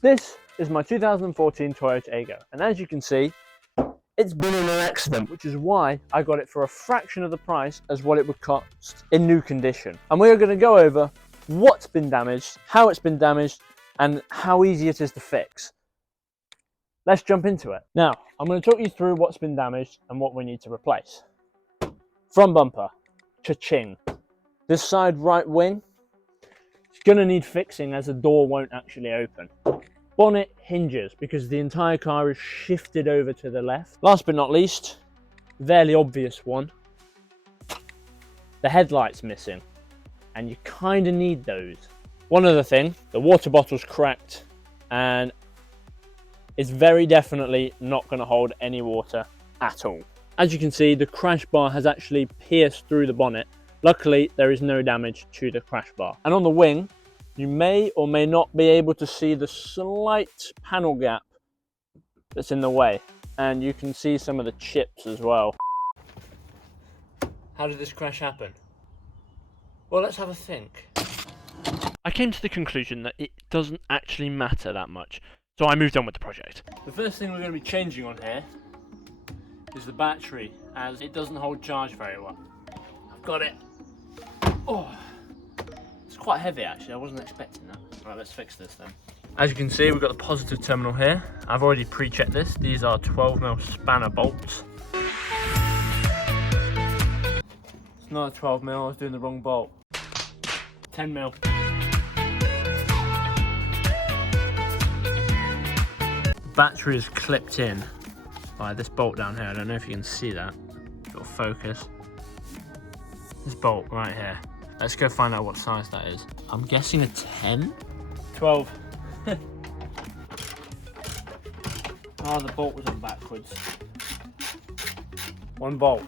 This is my 2014 Toyota Aygo, and as you can see, it's been in an accident, which is why I got it for a fraction of the price as what it would cost in new condition. And we are going to go over what's been damaged, how it's been damaged, and how easy it is to fix. Let's jump into it. Now, I'm going to talk you through what's been damaged and what we need to replace. Front bumper, cha-ching. This side right wing, it's going to need fixing as the door won't actually open. Bonnet hinges, because the entire car is shifted over to the left. Last but not least, fairly obvious one, the headlight's missing, and you kind of need those. One other thing, the water bottle's cracked, and it's very definitely not going to hold any water at all. As you can see, the crash bar has actually pierced through the bonnet. Luckily, there is no damage to the crash bar. And on the wing, you may or may not be able to see the slight panel gap that's in the way. And you can see some of the chips as well. How did this crash happen? Well, let's have a think. I came to the conclusion that it doesn't actually matter that much, so I moved on with the project. The first thing we're going to be changing on here is the battery, as it doesn't hold charge very well. I've got it. Oh, it's quite heavy actually, I wasn't expecting that. Right, let's fix this then. As you can see, we've got the positive terminal here. I've already pre-checked this. These are 12mm spanner bolts. It's not a 12mm, I was doing the wrong bolt. 10mm. Battery is clipped in by this bolt down here. I don't know if you can see that. It'll focus. This bolt right here. Let's go find out what size that is. I'm guessing a 10? 12. Oh, the bolt was on backwards. One bolt.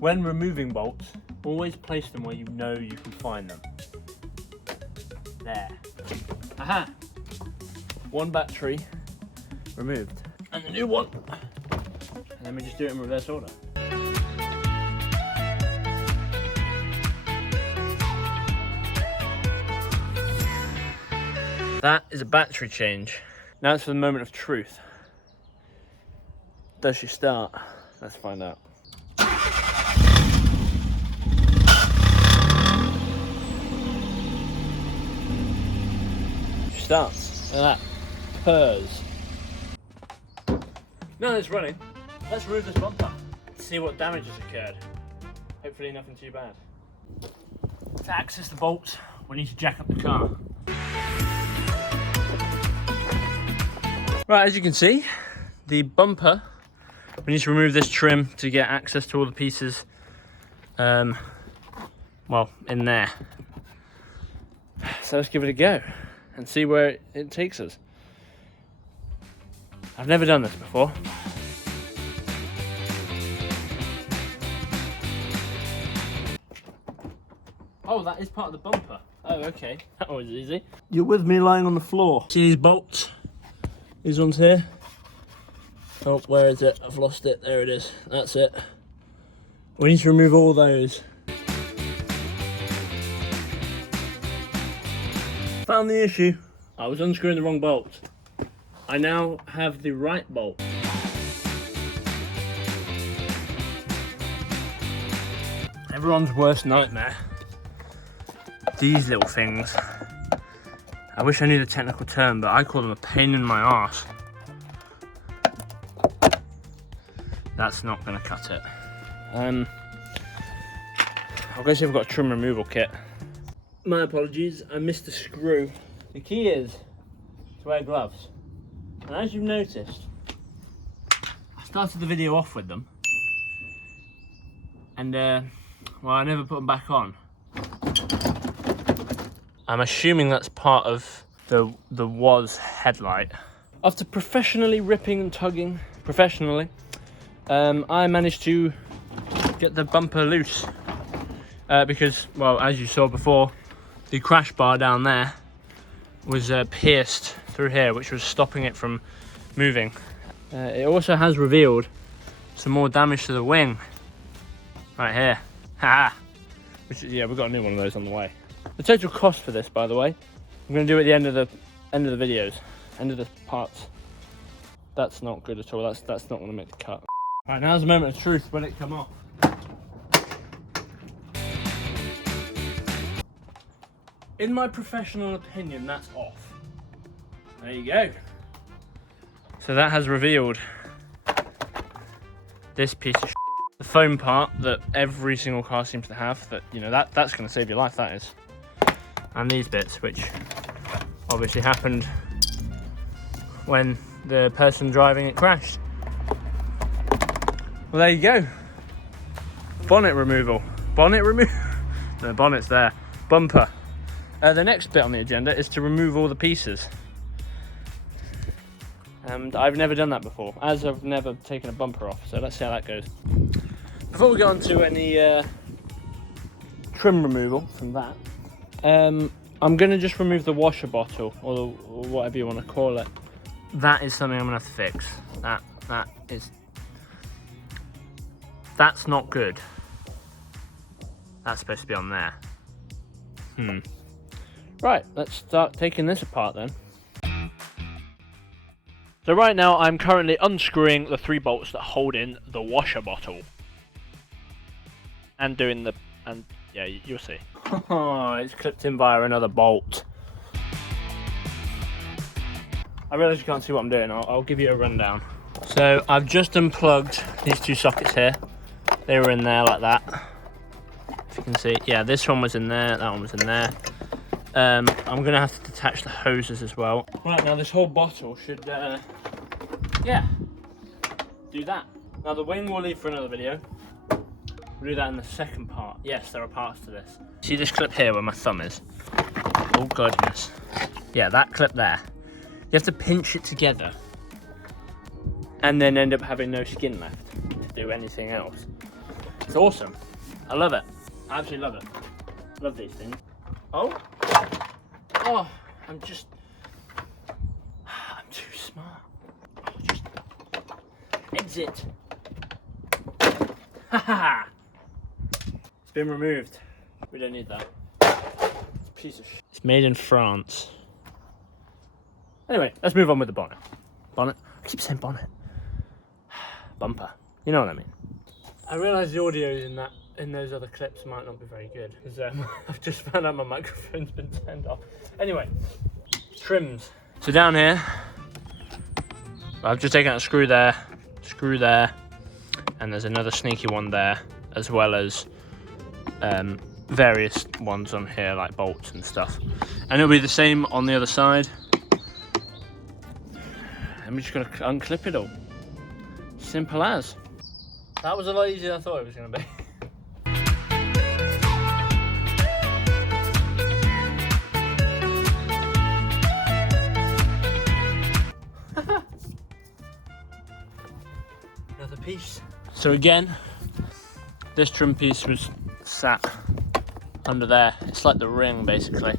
When removing bolts, always place them where you know you can find them. There. Aha! One battery removed. And the new one. And then we just do it in reverse order. That is a battery change. Now it's for the moment of truth. Does she start? Let's find out. She starts. Look at that. Purrs. Now it's running. Let's remove this bumper. See what damage has occurred. Hopefully nothing too bad. To access the bolts, we need to jack up the car. Right, as you can see, the bumper, we need to remove this trim to get access to all the pieces, well, in there. So let's give it a go and see where it takes us. I've never done this before. Oh, that is part of the bumper. Oh, okay. That was easy. You're with me lying on the floor. See these bolts? These ones here. Oh, where is it? I've lost it. There it is. That's it. We need to remove all those. Found the issue. I was unscrewing the wrong bolt. I now have the right bolt. Everyone's worst nightmare. These little things. I wish I knew the technical term, but I call them a pain in my arse. That's not going to cut it. I'll go see if I've got a trim removal kit. My apologies, I missed a screw. The key is to wear gloves. And as you've noticed, I started the video off with them. And, well, I never put them back on. I'm assuming that's part of the WAS headlight. After professionally ripping and tugging, I managed to get the bumper loose. Because, well, as you saw before, the crash bar down there was pierced through here, which was stopping it from moving. It also has revealed some more damage to the wing. Right here. Haha. Which, yeah, we've got a new one of those on the way. The total cost for this, by the way, I'm going to do at the end of the videos. end of the parts. That's not good at all. That's not going to make the cut. Right, now's the moment of truth. When it come off. In my professional opinion, that's off. There you go. So that has revealed this piece of the foam part that every single car seems to have. That, you know, that's going to save your life. That is. And these bits, which obviously happened when the person driving it crashed. Well, there you go. Bonnet removal. Bonnet removal. The bonnet's there. Bumper. The next bit on the agenda is to remove all the pieces. And I've never done that before, as I've never taken a bumper off, so let's see how that goes. Before we go on to any trim removal from that, I'm going to just remove the washer bottle, or whatever you want to call it. That is something I'm going to have to fix. That's not good. That's supposed to be on there. Right, let's start taking this apart then. So right now I'm currently unscrewing the 3 bolts that hold in the washer bottle. And yeah, you'll see. Oh, it's clipped in via another bolt. I realise you can't see what I'm doing. I'll give you a rundown. So I've just unplugged these 2 sockets here. They were in there like that. If you can see, yeah, this one was in there, that one was in there. I'm going to have to detach the hoses as well. Right, now this whole bottle should, yeah, do that. Now the wing we'll leave for another video. We'll do that in the second part. Yes, there are parts to this. See this clip here where my thumb is? Oh goodness. Yeah, that clip there. You have to pinch it together and then end up having no skin left to do anything else. It's awesome. I love it. I absolutely love it. Love these things. Oh, I'm too smart. Oh, just exit. Haha. It's been removed. We don't need that. It's a piece of shit. It's made in France. Anyway, let's move on with the bonnet. Bonnet. I keep saying bonnet. Bumper. You know what I mean. I realise the audio in those other clips might not be very good because I've just found out my microphone's been turned off. Anyway, trims. So down here, I've just taken out a screw there, and there's another sneaky one there, as well as various ones on here like bolts and stuff. And it'll be the same on the other side. And we just gotta unclip it all. Simple as. That was a lot easier than I thought it was gonna be. Another piece. So again, this trim piece was sat under there. It's like the ring basically.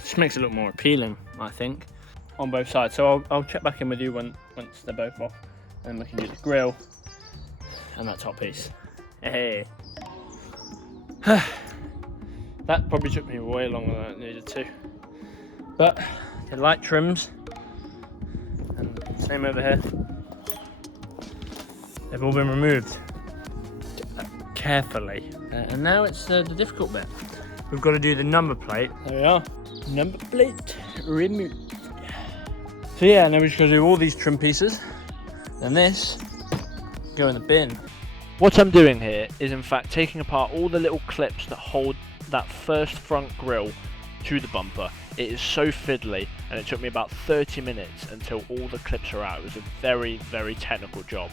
Just makes it look more appealing, I think, on both sides. So I'll check back in with you once they're both off, and then we can do the grille and that top piece. Hey. That probably took me way longer than it needed to. But the light trims, and same over here, they've all been removed carefully. And now it's the difficult bit. We've got to do the number plate. There we are. Number plate removed. So yeah, now we're just going to do all these trim pieces. Then this go in the bin. What I'm doing here is in fact taking apart all the little clips that hold that first front grille to the bumper. It is so fiddly, and it took me about 30 minutes until all the clips are out. It was a very, very technical job,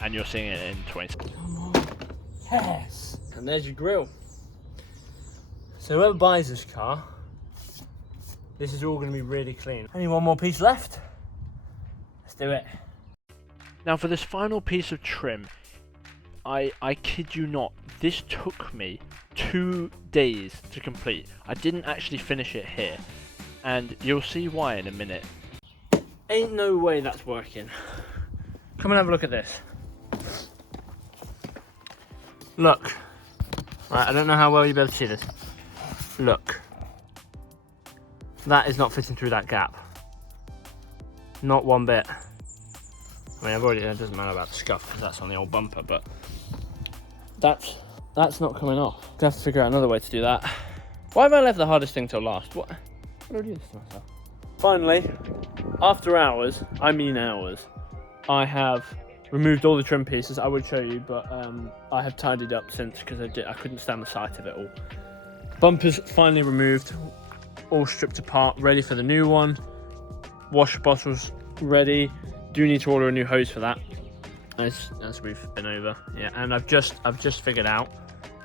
and you're seeing it in 20 seconds. Come on. Yes! And there's your grille. So whoever buys this car, this is all going to be really clean. Only one more piece left. Let's do it. Now for this final piece of trim, I kid you not, this took me 2 days to complete. I didn't actually finish it here, and you'll see why in a minute. Ain't no way that's working. Come and have a look at this. Look. Right, I don't know how well you'll be able to see this. Look. That is not fitting through that gap. Not one bit. I mean, it doesn't matter about the scuff because that's on the old bumper, but that's not coming off. Gonna have to figure out another way to do that. Why have I left the hardest thing till last? What do I do this to myself? Finally, after hours, I have removed all the trim pieces. I would show you, but I have tidied up since because I couldn't stand the sight of it all. Bumpers finally removed, all stripped apart, ready for the new one. Washer bottles ready. Do need to order a new hose for that, as we've been over. Yeah, and I've just figured out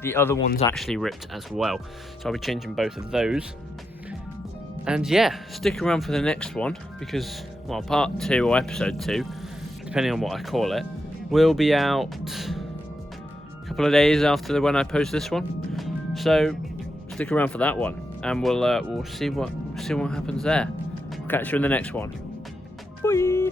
the other one's actually ripped as well, so I'll be changing both of those. And yeah, stick around for the next one because, well, part 2 or episode 2, depending on what I call it, will be out a couple of days after when I post this one. So stick around for that one, and we'll see what happens there. I'll catch you in the next one. Bye.